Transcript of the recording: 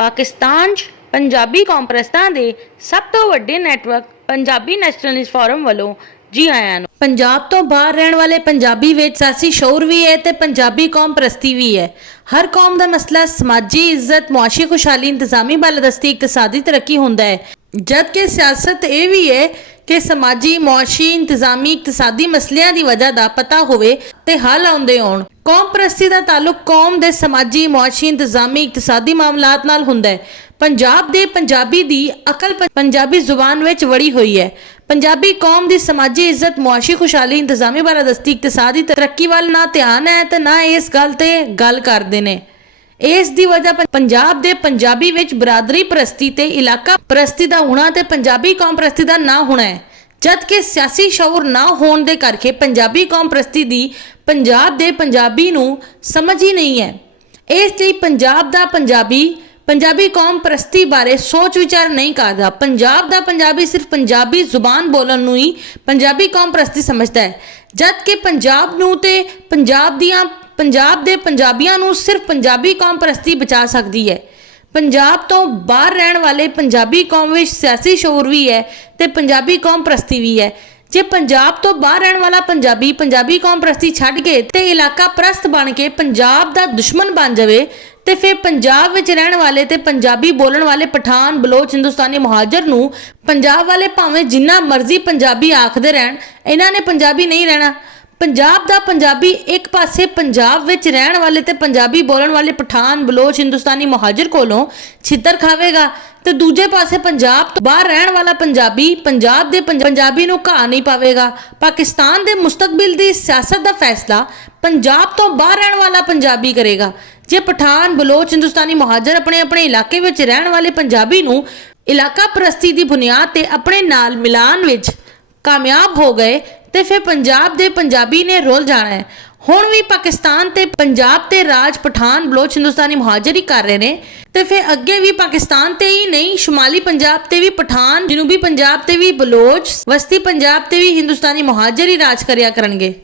पाकिस्तान 'ਚ पंजाबी कॉन्फ्रेंसां दे सब तो वड्डे नैटवर्क पंजाबी नैशनलिस्ट फोरम वालों जी आयां नूं। पंजाब तो बाहर रहने वाले पंजाबी विच सियासी शौर भी है ते पंजाबी कौम परस्ती भी है। हर कौम का मसला समाजी इज्जत, मुआशी खुशहाली, इंतजामी बालादस्ती, इकतसादी तरक्की हुंदा है, जबकि सियासत ये भी है कि समाजी, मुआशी, इंतजामी, इकतसादी मसलियां की वजह का पता होवे ते हल आउंदे होण। कौम परस्ती का ताल्लुक कौम दे समाजी, मुआशी, इंतजामी, इकतसादी मामलात नाल हुंदा है। पंजाब दे पंजाबी दी अकल पंजाबी जुबान विच वड़ी हुई है। पंजाबी कौम दी समाजी इज्जत, मुआशी खुशहाली, इंतजामी बालादस्ती, इकतसादी तरक्की वाल ना ध्यान है ते ना इस गल ते गल करदे ने। इस दी वजह पंजाब दे पंजाबी विच बरादरी परस्ती ते इलाका परस्ती दा होना ते पंजाबी कौम परस्ती दा ना होना है, जबकि सियासी शौर ना होने दे करके पंजाबी कौम परस्ती दी पंजाब दे पंजाबी नूं समझ ही नहीं है। इसलिए पंजाब दा पंजाबी कौम परस्ती बारे सोच विचार नहीं करता। पंजाब दा पंजाबी सिर्फ पंजाबी जुबान बोलन नूं ही पंजाबी कौम परस्ती समझता है, जबकि पंजाब नूं ते पंजाब दे पंजाबियां नूं सिर्फ पंजाबी कौम परस्ती बचा सकती है। पंजाब तो बाहर रहने वाले पंजाबी कौम विच सियासी शौर भी है ते पंजाबी कौम परस्ती भी है। जे पंजाब तो बाहर रहने वाला पंजाबी कौम परस्ती छड्ड के ते इलाका परस्त बन के पंजाब दा दुश्मन बन जावे ते फिर पंजाब विच रहने वाले ते पंजाबी बोलण वाले पठान, बलोच, हिंदुस्तानी मुहाजिर नूं पंजाब वाले भावें जिन्ना मर्जी पंजाबी आखदे रहण, इन्हां ने पंजाबी नहीं रहना। पंजाब दा पंजाबी एक पासे पंजाब विच रहने वाले ते पंजाबी बोलण वाले पठान, बलोच, हिंदुस्तानी मुहाजिर कोलों छितर खावेगा ते दूजे पासे पंजाब तो बाहर रहने वाला पंजाबी पंजाब दे पंजाबी नूं घा नहीं पावेगा। पाकिस्तान दे मुस्तकबिल दी सियासत दा फैसला पंजाब तो बाहर रहने वाला पंजाबी करेगा। जे पठान, बलोच, हिंदुस्तानी मुहाजिर अपने अपने इलाके विच रहने वाले पंजाबी नूं इलाका परस्ती दी बुनियाद ते अपने नाल मिलान विच कामयाब हो गए ते फिर पंजाब दे पंजाबी ने रुल जाना है। हुण भी पाकिस्तान ते पंजाब ते राज पठान, बलोच, हिंदुस्तानी मुहाजिर ही कर रहे ने ते फिर अगे भी पाकिस्तान ते ही नहीं, शुमाली पंजाब ते भी पठान, जनूबी पंजाब ते भी बलोच, वस्ती पंजाब ते भी हिंदुस्तानी मुहाजिर ही राज करया करनगे।